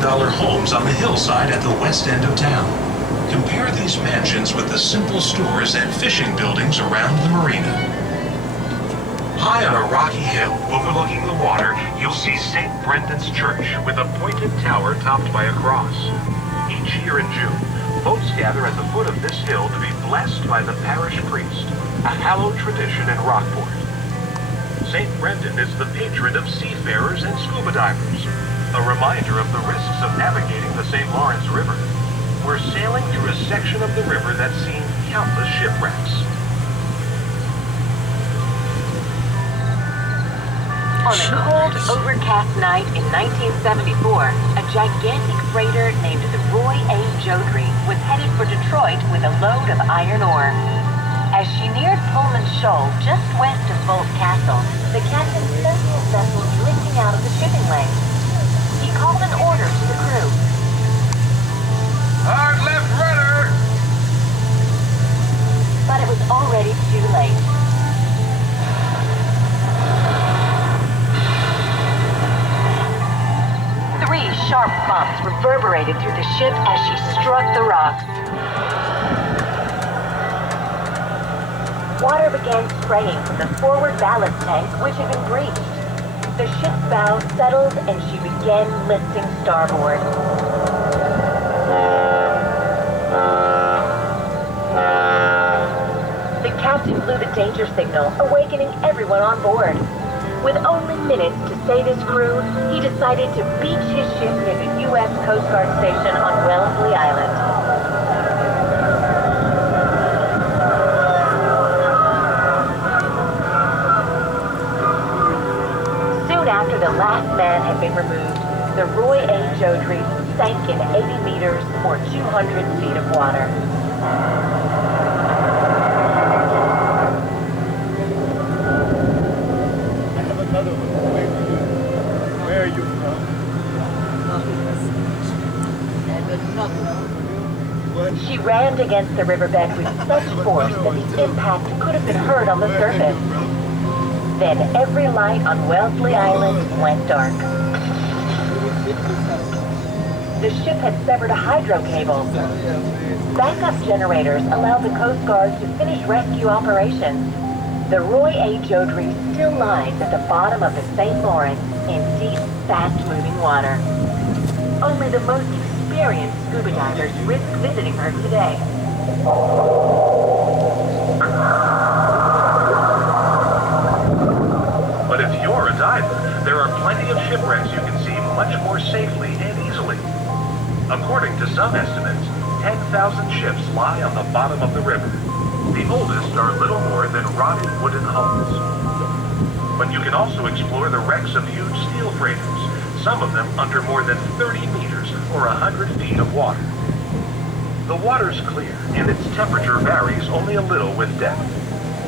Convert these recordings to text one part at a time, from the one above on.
million homes on the hillside at the west end of town. Compare these mansions with the simple stores and fishing buildings around the marina. High on a rocky hill overlooking the water, you'll see St. Brendan's Church with a pointed tower topped by a cross. Each year in June, boats gather at the foot of this hill to be blessed by the parish priest, a hallowed tradition in Rockport. St. Brendan is the patron of seafarers and scuba divers, a reminder of the risks of navigating the St. Lawrence River. We're sailing through a section of the river that's seen countless shipwrecks. On a cold, overcast night in 1974, a gigantic freighter named the Roy A. Jodrey was headed for Detroit with a load of iron ore. As she neared Pullman Shoal, just west of Bolt Castle, the captain sensed his vessel drifting out of the shipping lane. He called an order to the crew. Hard left rudder! But it was already too late. Three sharp bumps reverberated through the ship as she struck the rocks. Water began spraying from the forward ballast tank, which had been breached. The ship's bow settled and she began lifting starboard. The captain blew the danger signal, awakening everyone on board. With only minutes to save his crew, he decided to beach his ship near the U.S. Coast Guard station on Wellesley Island. Soon after the last man had been removed, the Roy A. Jodrey sank in 80 meters or 200 feet of water. Where are you from? She rammed against the riverbed with such force that the impact could have been heard on the surface. Then every light on Wellesley Island went dark. The ship had severed a hydro cable. Backup generators allowed the Coast Guard to finish rescue operations. The Roy A. Jodrey still lies at the bottom of the St. Lawrence in deep, fast-moving water. Only the most experienced scuba divers risk visiting her today. But if you're a diver, there are plenty of shipwrecks you can see much more safely and easily. According to some estimates, 10,000 ships lie on the bottom of the river. The oldest are little more than rotted wooden hulls. But you can also explore the wrecks of huge steel freighters, some of them under more than 30 meters or 100 feet of water. The water's clear, and its temperature varies only a little with depth.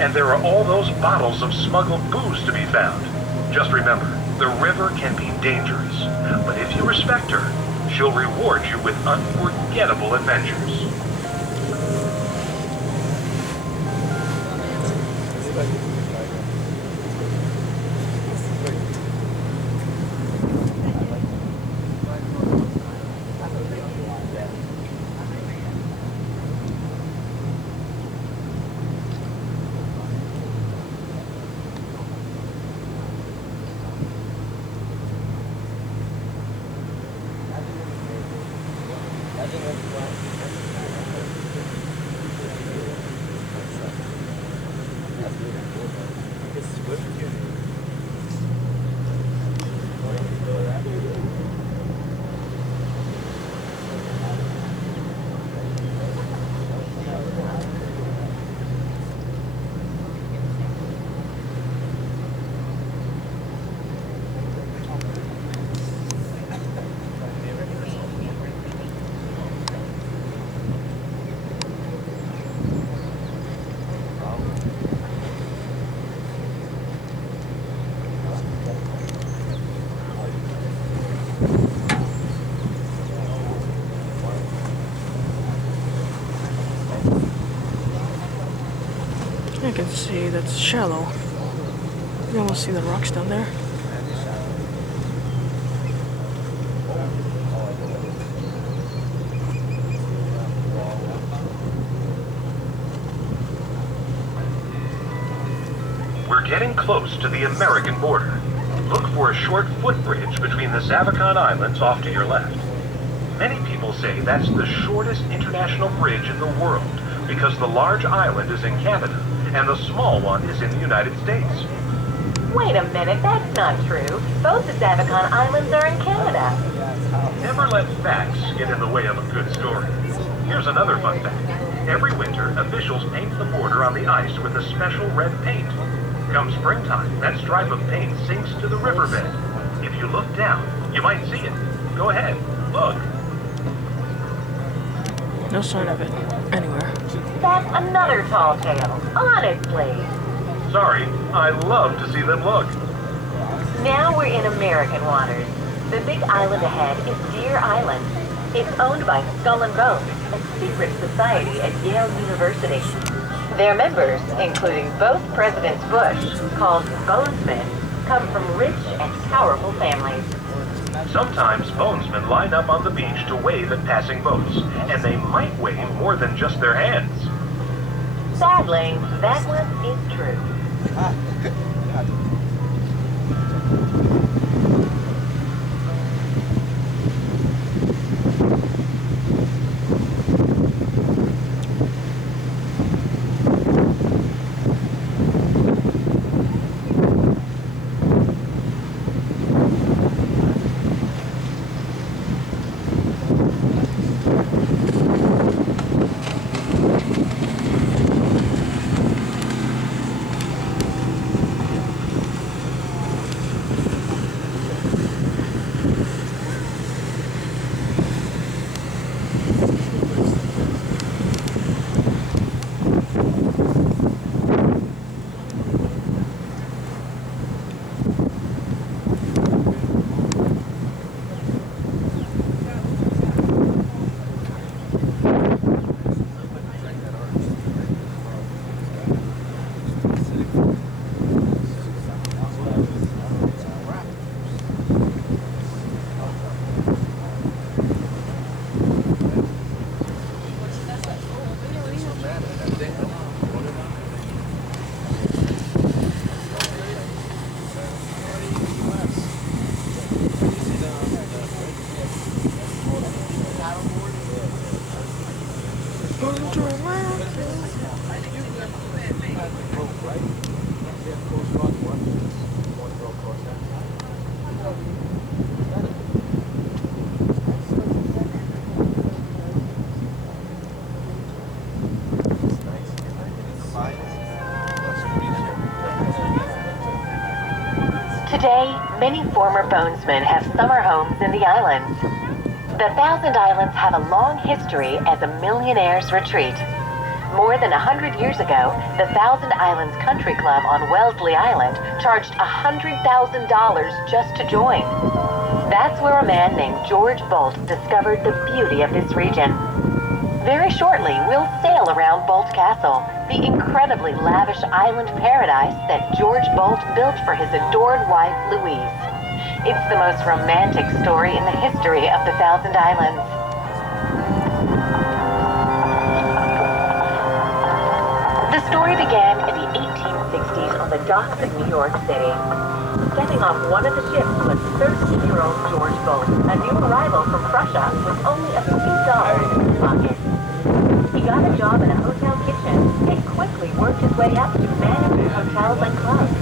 And there are all those bottles of smuggled booze to be found. Just remember, the river can be dangerous, but if you respect her, she'll reward you with unforgettable adventures. I can see that's shallow. You almost see the rocks down there. You're getting close to the American border. Look for a short footbridge between the Zavicon Islands off to your left. Many people say that's the shortest international bridge in the world because the large island is in Canada and the small one is in the United States. Wait a minute, that's not true. Both the Zavicon Islands are in Canada. Never let facts get in the way of a good story. Here's another fun fact. Every winter, officials paint the border on the ice with a special red paint. Come springtime, that stripe of paint sinks to the riverbed. If you look down, you might see it. Go ahead, look. No sign of it anywhere. That's another tall tale, honestly. Sorry, I love to see them look. Now we're in American waters. The big island ahead is Deer Island. It's owned by Skull and Bones, a secret society at Yale University. Their members, including both Presidents Bush, called Bonesmen, come from rich and powerful families. Sometimes bonesmen line up on the beach to wave at passing boats, and they might wave more than just their hands. Sadly, that one is true. Today, many former bonesmen have summer homes in the islands. The Thousand Islands have a long history as a millionaire's retreat. More than 100 years ago, the Thousand Islands Country Club on Wellesley Island charged $100,000 just to join. That's where a man named George Bolt discovered the beauty of this region. Very shortly, we'll sail around Bolt Castle, the incredibly lavish island paradise that George Bolt built for his adored wife, Louise. It's the most romantic story in the history of the Thousand Islands. The story began in the 1860s on the docks of New York City. Stepping off one of the ships was 13-year-old George Bolt, a new arrival from Prussia with only a few dollars in his pocket. He got a job in a hotel kitchen and quickly worked his way up to managing hotels and clubs.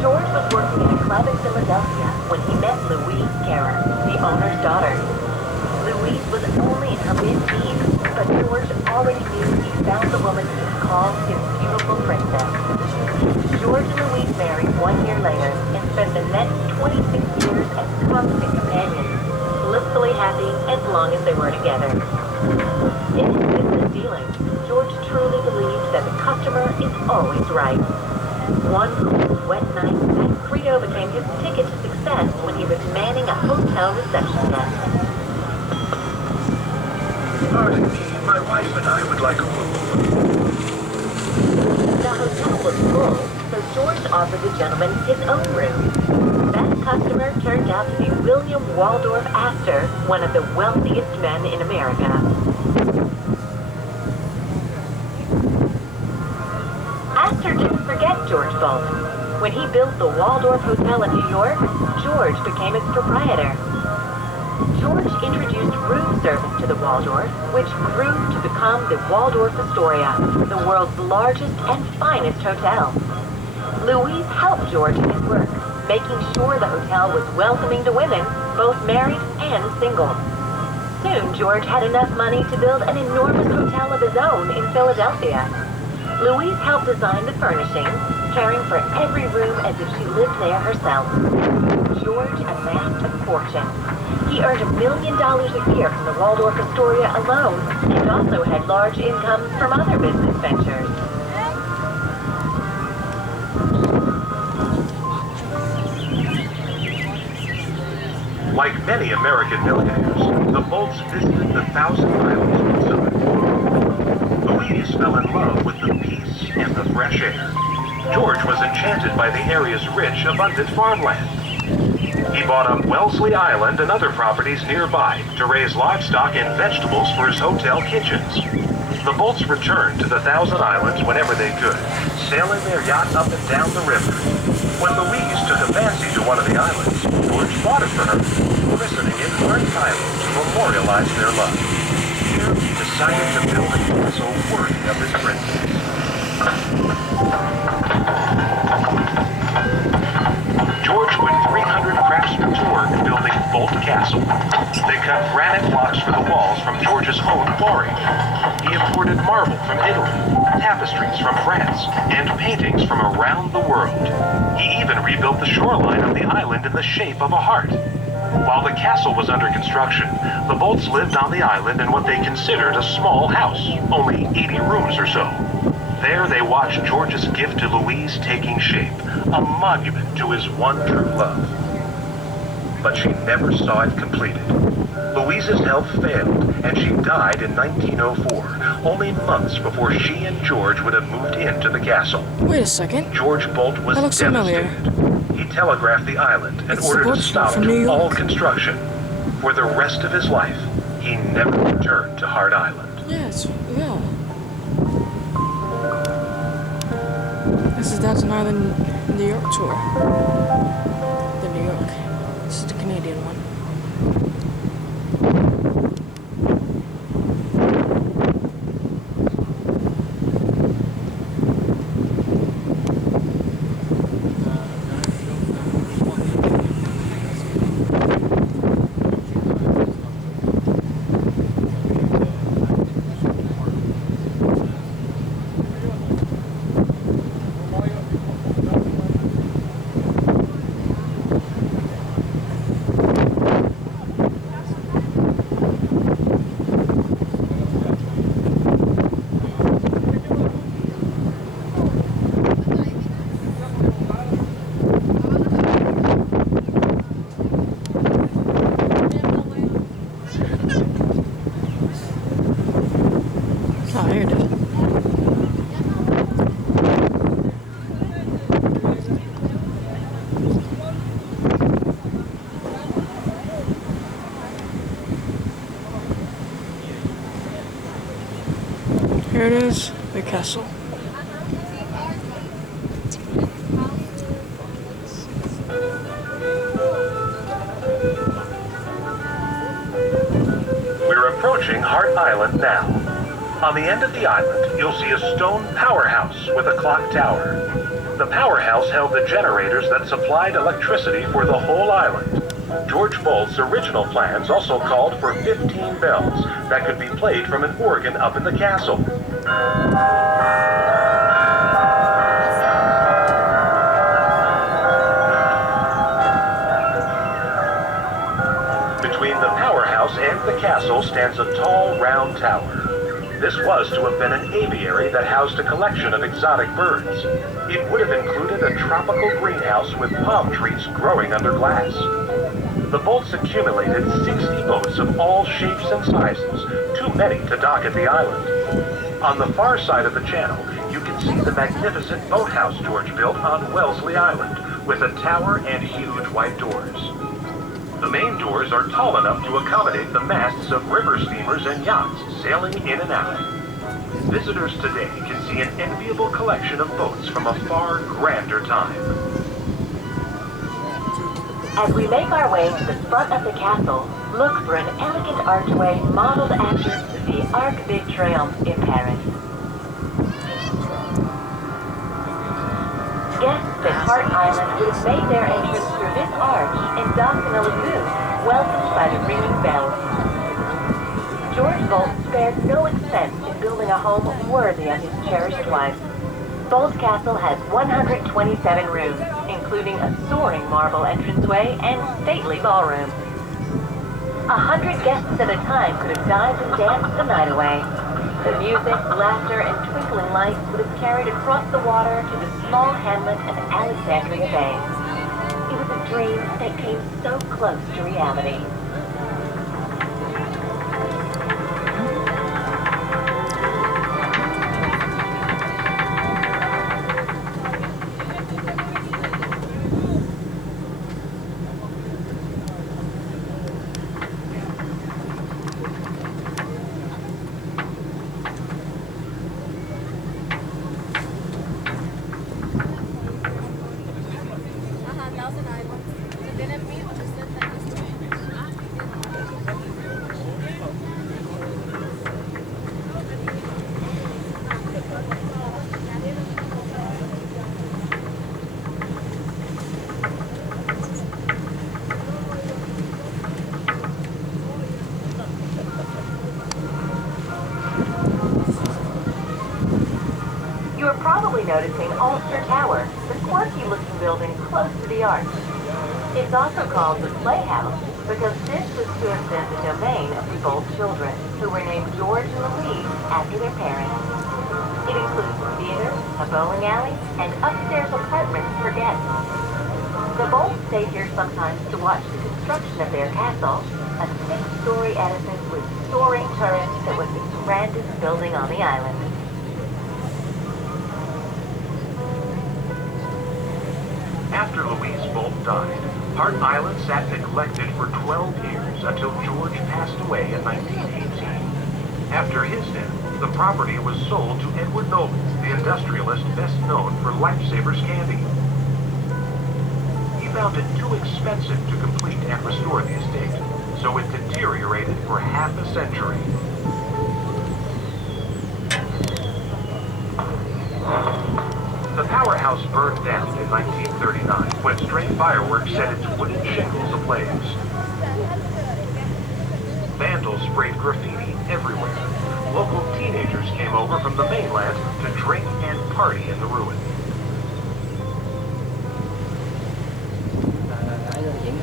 George was working in a club in Philadelphia when he met Louise Carrer, the owner's daughter. Louise was only in her mid-teens, but George already knew he found the woman he would call his beautiful princess. George and Louise married 1 year later and spent the next 26 years as constant companions, blissfully happy as long as they were together. In his business dealings, George truly believed that the customer is always right. One cold, wet night, Frito became his ticket to success when he was manning a hotel reception desk. Pardon me, my wife and I would like a room. The hotel was full, so George offered the gentleman his own room. That customer turned out to be William Waldorf Astor, one of the wealthiest men in America. George Bolt. When he built the Waldorf Hotel in New York, George became its proprietor. George introduced room service to the Waldorf, which grew to become the Waldorf Astoria, the world's largest and finest hotel. Louise helped George in his work, making sure the hotel was welcoming to women, both married and single. Soon, George had enough money to build an enormous hotel of his own in Philadelphia. Louise helped design the furnishings, caring for every room as if she lived there herself. George amassed a fortune. He earned $1 million a year from the Waldorf Astoria alone, and also had large incomes from other business ventures. Like many American millionaires, the Bolts visited the Thousand Islands in summer. Louise fell in love with the peace and the fresh air. George was enchanted by the area's rich, abundant farmland. He bought up Wellesley Island and other properties nearby to raise livestock and vegetables for his hotel kitchens. The Bolts returned to the Thousand Islands whenever they could, sailing their yacht up and down the river. When Louise took a fancy to one of the islands, George bought it for her, christening it Hart Island to memorialize their love. Here, he decided to build a castle worthy of his princess. George put 300 craftsmen to work building Bolt Castle. They cut granite blocks for the walls from George's own quarry. He imported marble from Italy, tapestries from France, and paintings from around the world. He even rebuilt the shoreline of the island in the shape of a heart. While the castle was under construction, the Bolts lived on the island in what they considered a small house, only 80 rooms or so. There they watched George's gift to Louise taking shape, a monument to his one true love. But she never saw it completed. Louise's health failed, and she died in 1904, only months before she and George would have moved into the castle. Wait a second. George Bolt was That looks familiar. devastated. He telegraphed the island and It's the ordered a boat stop from New to York. all construction. For the rest of his life, he never returned to Hart Island. Yes, yeah. This is Thousand Island New York tour. The New York. This is the Canadian one. Oh, here it is. Here it is, the castle. We're approaching Hart Island now. On the end of the island, you'll see a stone powerhouse with a clock tower. The powerhouse held the generators that supplied electricity for the whole island. George Bolt's original plans also called for 15 bells that could be played from an organ up in the castle. Between the powerhouse and the castle stands a tall, round tower. This was to have been an aviary that housed a collection of exotic birds. It would have included a tropical greenhouse with palm trees growing under glass. The Bolts accumulated 60 boats of all shapes and sizes, too many to dock at the island. On the far side of the channel, you can see the magnificent boathouse George built on Wellesley Island, with a tower and huge white doors. The main doors are tall enough to accommodate the masts of river steamers and yachts sailing in and out. Visitors today can see an enviable collection of boats from a far grander time. As we make our way to the front of the castle, look for an elegant archway modeled after the Arc de Triomphe in Paris. Guests at Hart Island would have made their entrance through this arch and docked in a lagoon, welcomed by the ringing bells. George Boldt spared no expense in building a home worthy of his cherished wife. Boldt Castle has 127 rooms, including a soaring marble entranceway and stately ballroom. 100 guests at a time could have dined and danced the night away. The music, laughter, and twinkling lights would have carried across the water to the small hamlet of Alexandria Bay. It was a dream that came so close to reality. Probably noticing Ulster Tower, the quirky-looking building close to the arch. It's also called the Playhouse because this was to have been the domain of the Boldt children, who were named George and Louise after their parents. It includes a theater, a bowling alley, and upstairs apartments for guests. The Boldts stayed here sometimes to watch the construction of their castle, a 6-story edifice with soaring turrets that was the grandest building on the island. After Louise Boldt died, Hart Island sat neglected for 12 years until George passed away in 1918. After his death, the property was sold to Edward Noble, the industrialist best known for Lifesavers candy. He found it too expensive to complete and restore the estate, so it deteriorated for half a century. The powerhouse burned down in 1939 when stray fireworks set its wooden shingles ablaze. Vandals sprayed graffiti everywhere. Local teenagers came over from the mainland to drink and party in the ruin.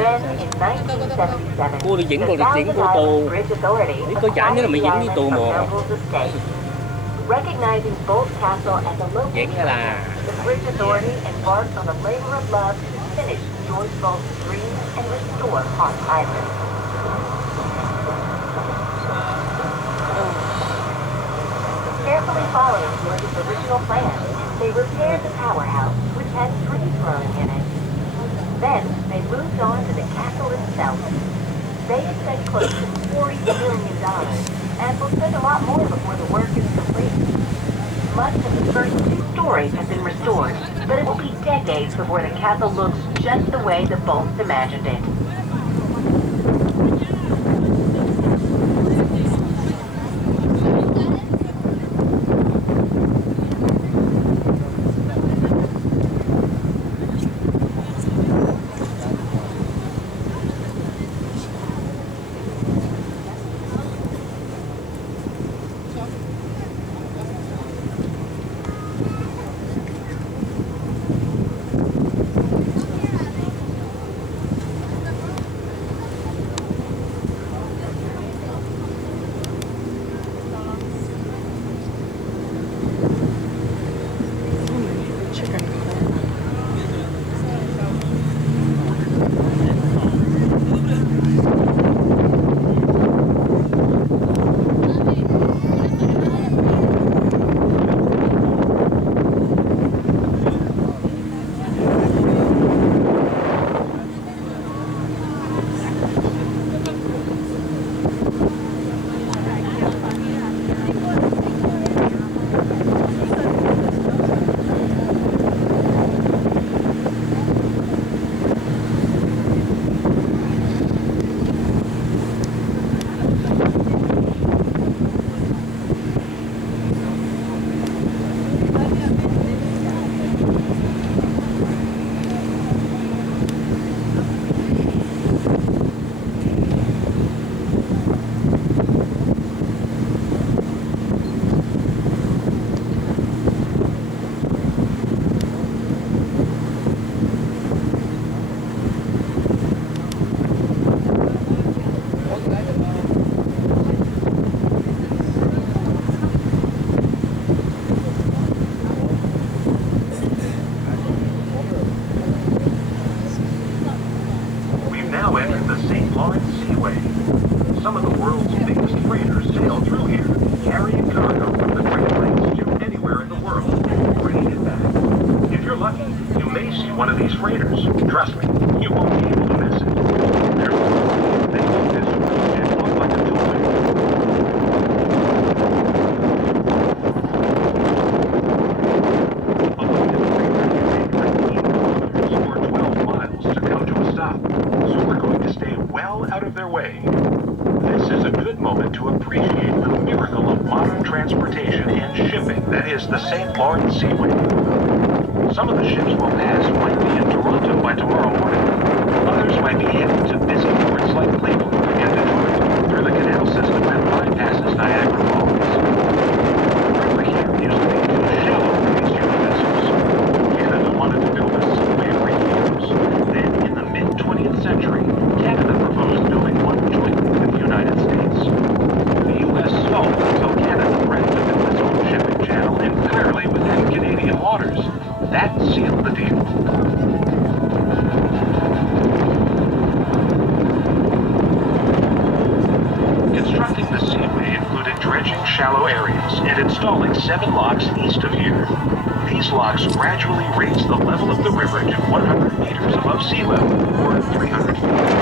Then, in 1977, Cô đi diễn the rồi đi diễn Thousand của tôi. Islands Bridge Authority Biết có giải nữa là mình diễn với tôi mà. Noble's estate. Recognizing Boldt Castle as a local Diễn là the Bridge Authority embarked on a labor of love to finish George Boldt's dream and restore Hart Island. Carefully following George's original plan, they repaired the powerhouse, which had trees growing in it. Then, they moved on to the castle itself. They had spent close to $40 million, and will spend a lot more before the work is complete. Much of the first 2 stories have been restored, but it will be decades before the castle looks just the way the Boldts imagined it. stay well out of their way. This is a good moment to appreciate the miracle of modern transportation and shipping that is the St. Lawrence Seaway. Some of the ships we'll pass might be in Toronto by tomorrow morning. Others might be heading to busy ports like Cleveland and Detroit through the canal system that bypasses Niagara Falls. The river here used to be too shallow for these huge vessels. Canada wanted to build a seaway for years. Then, in the mid-20th century, Canada proposed building one jointly with the United States. The U.S. stalled until Canada threatened to build its own shipping channel entirely within Canadian waters. That sealed the deal. Constructing the Seaway included dredging shallow areas and installing 7 locks east of here. These locks gradually raised the level of the river to 100 meters above sea level, or 300 feet.